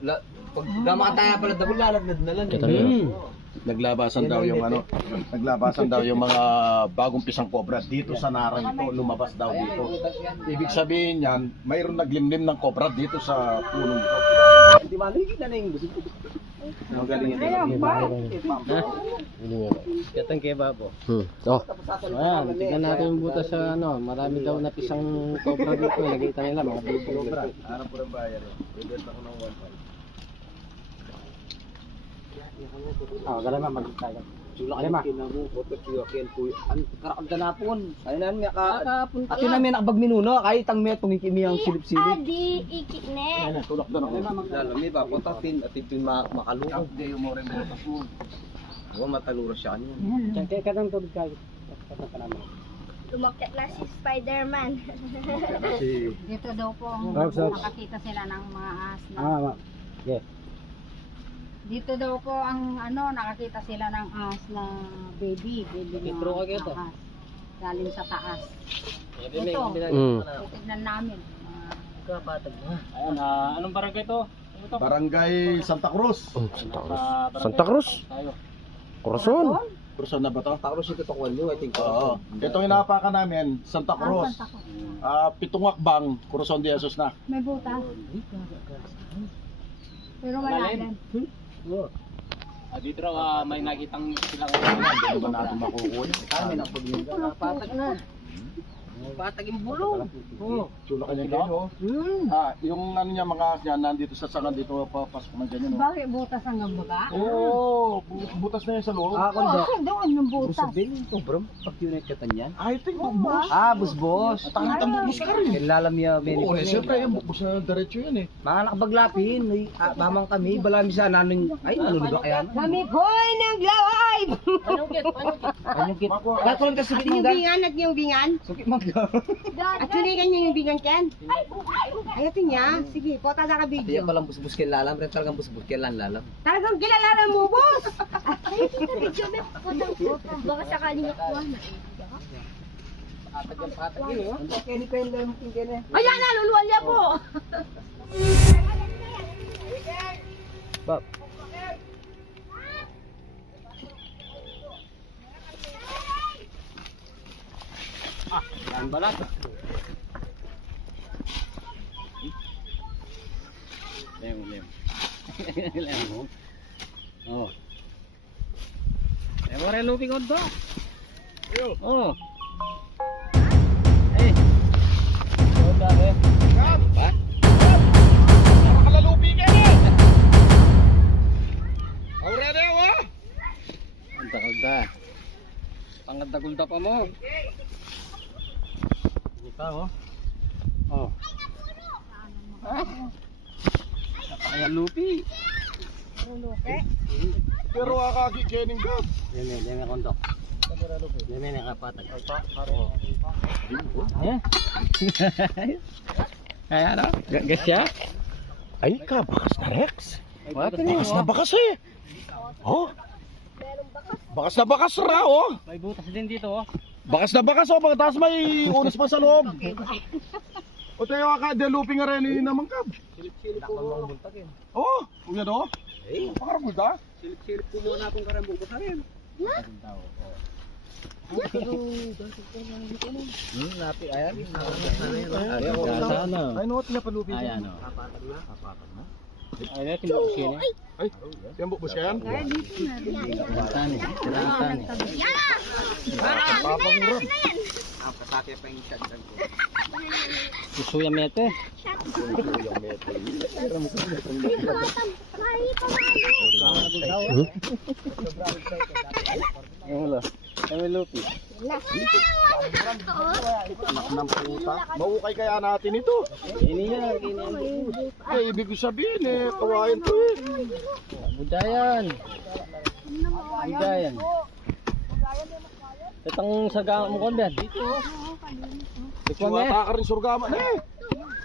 La, la, pag gamakataya pala dabo lalagad na lang. Kita eh. niyo. Naglabasan daw yung ano, naglabasan daw yung mga bagong pisang cobra dito sa narang ito, lumabas daw dito. Ibig sabihin yan, mayroon naglimlim ng cobra dito sa punong ito. Di ba hindi na yung Katang kay Babo. Hmm. Oh. Ayan, tignan natin yung butas sa ano. Marami daw na pisang cobra dito. Tayo nila, mga baby cobra. Hanap po ng bayar eh. Ibenta ko ng 1.5. Oh, ganun na mag tayo. Sula kayo kinamo, bote kiyo ken po. Ang karakad na napon. Ay nan mi ka. Ato na mi nakabag minuno kay tang me tungikimi ang silip-silip. Adi, ikikne. Tulak na ako. Lalo mi ba potatin at ito ma makaluro. Hindi yung mo rin butas mo. Wa mataluro siya niya. Diyan kaya kadang tubig tayo. Katang ka naman. Lumakyat na si Spider-Man. Dito daw po ang nakakita sila ng mga ahas na Ah, ma. Dito daw po ang ano nakakita sila ng ahas na baby, baby na Intro ka to? ahas. Galing sa taas. Ito, Mm. titignan namin. Ah, Ayan, ah, anong barangay to? Barangay Santa Cruz. Oh, Santa Cruz. Santa Cruz? Corazon. Cruzon na ba to? Takro si tutok walyo I think. Oo. Itong inapakan namin, Santa ah, Cruz. Santa Cruz. Ah, pitong akbang, Corazon de Jesus na. May butas. Pero wala din. Ah, dito raw ah, may nakitang sila. Hindi ba natin makukuha? Kami na. Pag patag na. Patag yung bulong. Oo. Chula kanya kayo. Ah, yung ano niya mga niya nandito sa sangan dito papasok man ganyan. oh. Bakit butas ang baga? Oo, bu- butas na yan sa loob. Ah, kondo. Oh, doon yung butas. Busabin to bro. Pag unit ka tanyan. I think bubos. Ah, busbos. Tangit ang bubos ka rin. Kilalam niya bini. Oo, eh, siyempre, yung bubos na diretso yan eh. Mga nakabaglapin, ay, ah, mamang kami, balami sa nanin, ay, naluluga kaya. Kami po ay nag-live! Anyong kit. Katulang ka sukit Yung bingan at yung bingan. Sukit mangga. At suligan niyo yung bingan ken. Ayatin niya. Sige, pota na ka Kaya video. palang busbus kay lalam, rin talagang busbus kay lan lalam. Talagang kilala na mo, boss! Ay, kita video mo. Potang Baka sakaling nakuha na. Yung kingkin eh. Ayan na, luluwalya po! Bab. Ang balat. Lemo, lemo. Lemo. Oh. Eh, wala lupi ko to. Oh. Eh. Oh, dare. Ba? Nakalalupi ka na! Already, oh! Ang takal da. Tangad na gulda pa mo. Ito, oh. Oh. Kaya lupi. Pero akaki kening gab. Yan, yan, yan, kondok. Yan, yan, kapatag. Ayan. Kaya, ano? Gasya? Ay ka, bakas na Rex. Bakas na bakas eh. Oh. Bakas na bakas ra, oh. May butas din dito, oh. Bakas na bakas, oh. Pagkataas may unas pa sa loob. O tayo ka, delupi nga rin yun naman kab. Oh, uyan oh. Eh, pakaragod ah. Silip-silip ko muna akong karambong ko sa rin. Hmm, napi, ayan. Ayan, Sana. Ay, no, tinapalupi. Ayan, oh. Kapatag na. Kapatag na. Ay, pinubos yun, eh. Ay, yan bubos ka yan? Tani, tani. Papangurap. Ah, kasakya pa yung shotgun ko. Susuya mete. Yung ulo. Ay, may lupi. Anak ng puta. Mahukay kaya natin ito. Ini yan. Eh, ibig ko sabihin eh, kawain to eh. Budayan. Budayan. Itong saga mo kon ben. Dito. Dito me. Wata ka rin surgama na eh.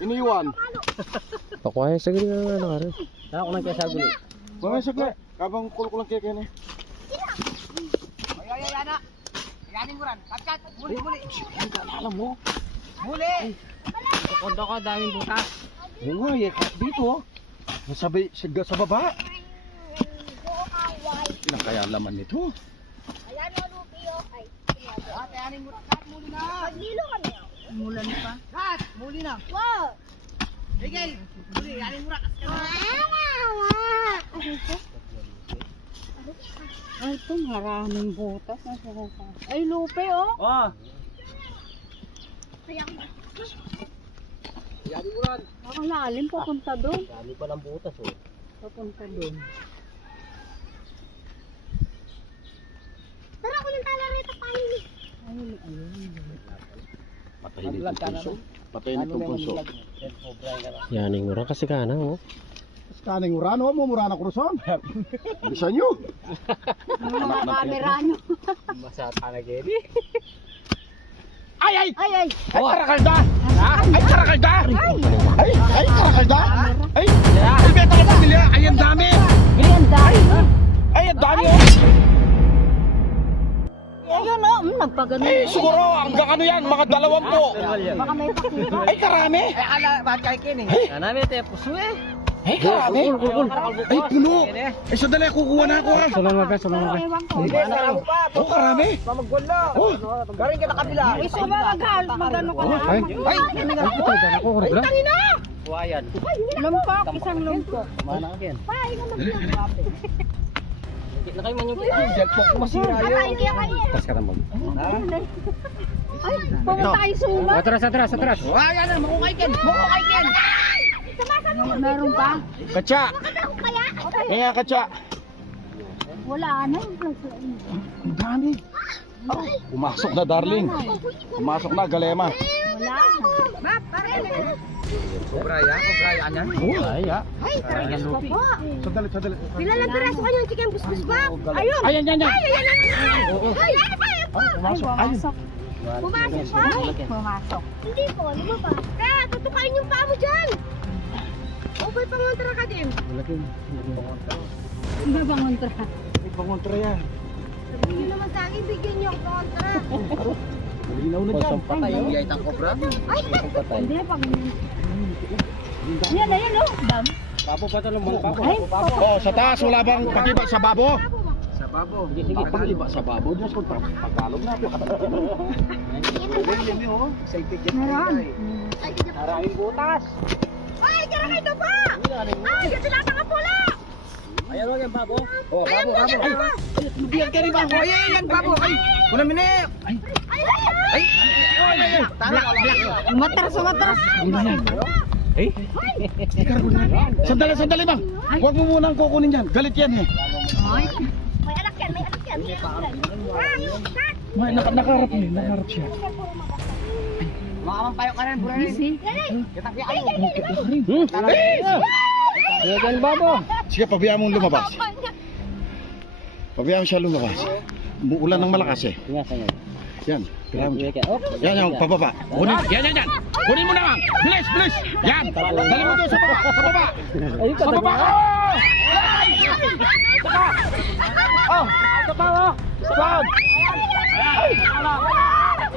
Iniwan. Pakuha sa gili na na rin. Ako nang kaya saguli. Mga sagli, kabang kulo ko lang kaya kaya Kondo ka daming butas. Oo nga, eh, dito oh. Sabi, sa, sa baba. Ilang kaya laman nito? Ayan o, Ruby o. Ay, Ate, aning mo kat muli na. Paglilo ka na. Mulan pa. Kat, muli na. Wow. Bigay. Muli, aning mo kat. Ay, ito maraming butas. Ay, lupe oh. Oh, Ang lalim papunta doon. Dami pa ng butas oh. Papunta doon. Tara, ng tala rito. Paano ni? Ay, ayun. Patayin itong punso. Patayin itong punso. Yan yung ura kasi ka na oh. Kaning urano mo, murana kuruson. Bisa nyo. Mga camera nyo. Masat ka na Ay, ay! Ay, ay. Ay, karakalda! Ay, karakalda! Ay, ay, karakalda! Ay, ay, beta ka pamilya! Ay, ang dami! Ay, ang dami. Ay, ang dami! oh. Ayun oh, mm, nagpagano. Ay, siguro, hanggang ano yan, mga dalawampu. Baka may pakita. Ay, karami! ay ala, bakit kay Ken eh? Nanami tayo puso eh. Ay, karami! Ay, puno! Ay, sandali, kukuha na ako ha! Salamat ka, salamat ka. Hindi, pa. Oh, karami! Mamagwal na. Oh. Galing ka na kabila. Ay, so ba mag magano ka na? Ay, Ay, na ako. ay, tangina! Kuwayan. Lumpok, isang lumpok. Mana ka yan. Nakita na kayo man yung Cellphone ko masira yun. Tas ka na mag. Ay, pumunta kayo suma. Atras, atras, atras. Ah, yan na, makukay Ken. Makukay Ken. Meron pa? Katsa! Kaya, katsa! Wala na. Ang dami! Ah, pumasok na, darling. Pumasok na, galema. Wala na. Map, pare. Yan, sobra yan yan. Oh, Ay, ah. Ay, tara. Po. Sandali, sandali. Pilalang piraso ka yung chicken busbus ba? Ayun. Ayan, yan, yan. Ay, ayan, ayan, ayan. Ay, ay, ay, po. Pumasok. Pumasok pa. Pumasok. Hindi po, lumaba. Kaya, tutukain yung paa mo dyan. Okay, pangontra ka din. Hindi ba kontra? May pangontra yan. Sabihin nyo naman sa akin, bigyan niyo ang kontra. Malinaw na dyan. Patay oh. Iyay tang kobra. Ay, Patay. Hindi, pag... Yan, ayan oh. Dam. Papo pa ito ng mga papo. Ay, Oh, sa taas, wala bang pag-iba sa babo? Sa babo. Sige, sige. Pag-iba sa babo, Diyos ko, Tagalog na ako. Excited yan. meron. Maraming butas. Ay, tara kayo pa. Ay, kasi lahat ang pula. Ayan wag yung papo. Oh, babo, babo. Ay, lubiyan ka rin babo. Ay, yan, babo. Ay, una minute. Ay, Ay, ay, ay. wala. Umatras, umatras. Sandali, sandali bang. Huwag mo munang kukunin yan. Galit yan eh. Ay, May anak yan, may anak yan. May anak yan. May, naka, nakarap niya, nakarap siya. Makapampayo ka rin, bro. busy. Kita kaya kayo. Hmm? Yan babo. Sige, pabayaan mong lumabas. Pabayaan siya lumabas. Umuulan ng malakas eh. Yan. oh. Yan, yan, pababa. Kunin, yan, yan, yan. Kunin mo na bang. Bilis, bilis. Yan. Dali mo doon sa baba, sa baba. Ayun ka, Sa baba. Oh, sa papo. Saan?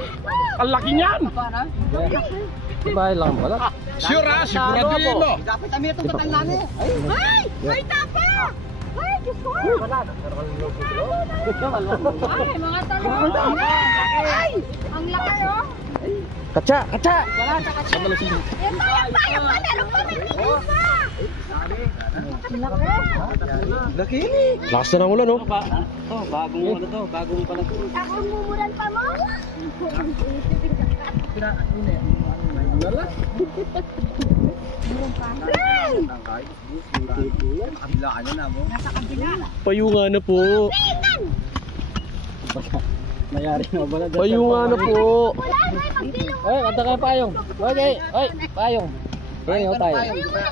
Ang laki niyan. Bahay lang pala. Sure ha, siguraduhin mo. Dapat kami itong tatang namin. Ay, Ay, may tapa. Ay, Diyos ko. Ay, mga talong. Ay, ang laki oh. Katsa, katsa. Yan pa, yan pa, yan pa. Meron pa, meron pa. Laki. Lakas na ng ulan, oh. Oh, bagong ano to, bagong pala to. Ako mumuran pa mo. Friend! Kabilaan na mo. Nasa kabila. Payunga na po. Mayari na ba Payunga na po. Ay, kanta kayo payong. Ay, ay, ay, payong. Ayun, oh, tayo.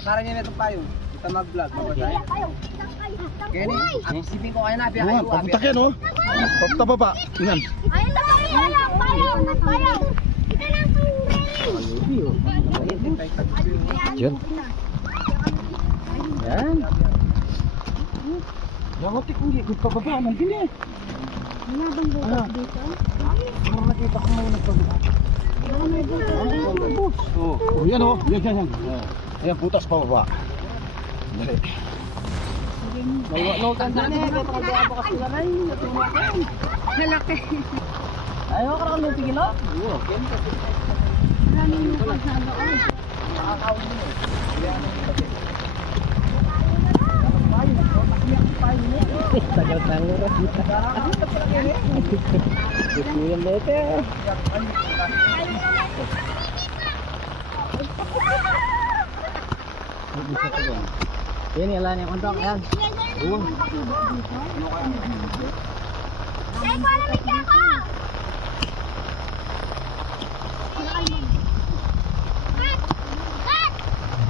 Para niya na itong payong. Kita mag-vlog. Mabasay. Tayo, tayo. Kenny, ang isipin ko kaya na. Biya Yan, kayo. papunta kayo, no? Papunta baba. Yan. Ayun na tayo, payong, payong, payong. Kita na ang Yun. Yan. Yawatik hindi, pababa, nandun eh. Wala bang butas dito? Parang nakita ko may nagpababa. Wala may butas. Oh, yan oh, yan, yan, yan. Ayan, butas pa Dali. Nawakan din eh, kaya pagkagawa pa kasi na rin. Malaki. Ayaw ka lang tigil na. Maraming lupag sa loob. Tagal na ang oras. Gusto mo yung lete. Yan, yan lang yung kontok. Yan. Ay, malamig ka ako!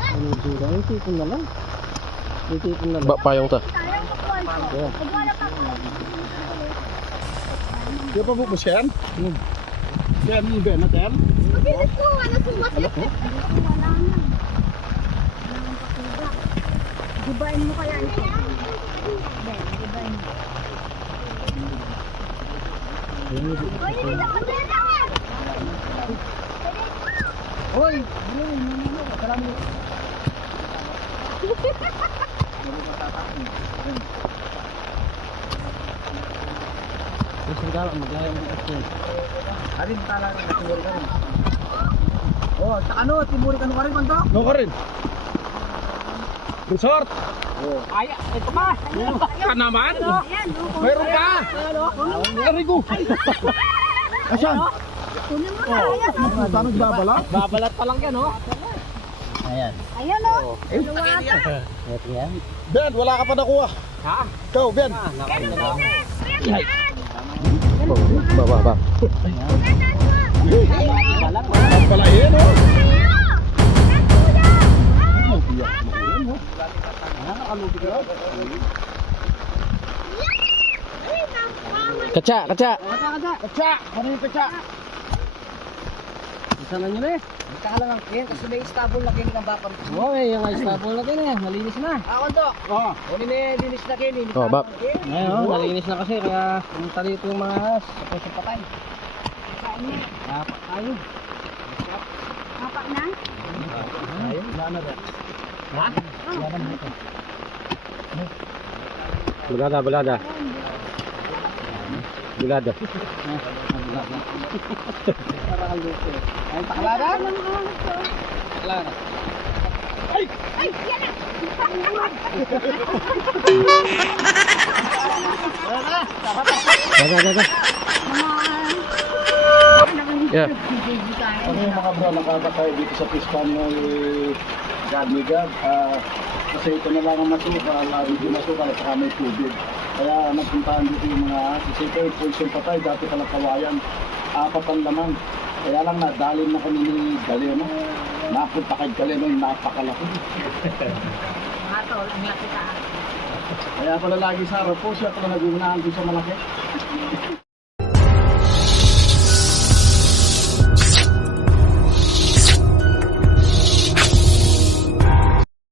Ano yung Yung tipon na lang. Yung tipon na lang. payong ta. Ayan. Magwala pa. Di pa bubus yan? Yan, yung Ben, natin? Mabilis ko, ano sumasip? Wala na. Gibain mo kaya ito. Gibain mo. Oy, hindi na ko Hoy! Ano? Kalam mo. Gusto ka lang maglaya ng asin. Arin tala rin, timuri ka rin. Oh, sa ano, timuri ka rin, Mandok? No ka rin. Resort! Ay, ito pa! Ka naman? Ayan, oh. Meron ka! Asan? Kunin mo na. Ayan, Saan nagbabala? Babalat pa lang yan, oh. Ayan. Ayan, oh. Ito yan. Ben, wala ka pa nakuha. Ha? Ikaw, Ben. Nakakita na ako. Ba, ba, ba. Balat, Palahin, oh. nakalubi ka. Kacha, kacha. Katsa! Ano yung katsa? Isa na nyo na eh. Basta ka lang ang yan, kasi may stable na kinig ang bakam. Oo eh, yung stable natin eh. Malinis na. Ako to! Ah, Uli na yung dinis na kinig. Oh, bab. Ayun, oh, nalinis na kasi kaya pumunta dito yung mga. Tapos yung patay. Dapat tayo. Apak na. Ayun, wala na rin. Bulada, bulada. Bulada. Para kang luto. Ayun, taklada? Taklada. Daga, daga. Yeah. ano yung mga bro, nakakatayo dito sa pispan ng God ni God. Kasi ito na lang ang masuka, lalo yung masuka at saka may tubig. Kaya nagpuntahan dito yung mga kasi ito yung pulsong patay, dati pala kawayan, apat ang laman. Kaya lang nadalin na kami ni Galeno. Napunta kay Galeno yung napakalaki. Mga tol, ang laki ka. Kaya pala lagi sa araw po siya pala nagunahan doon sa malaki.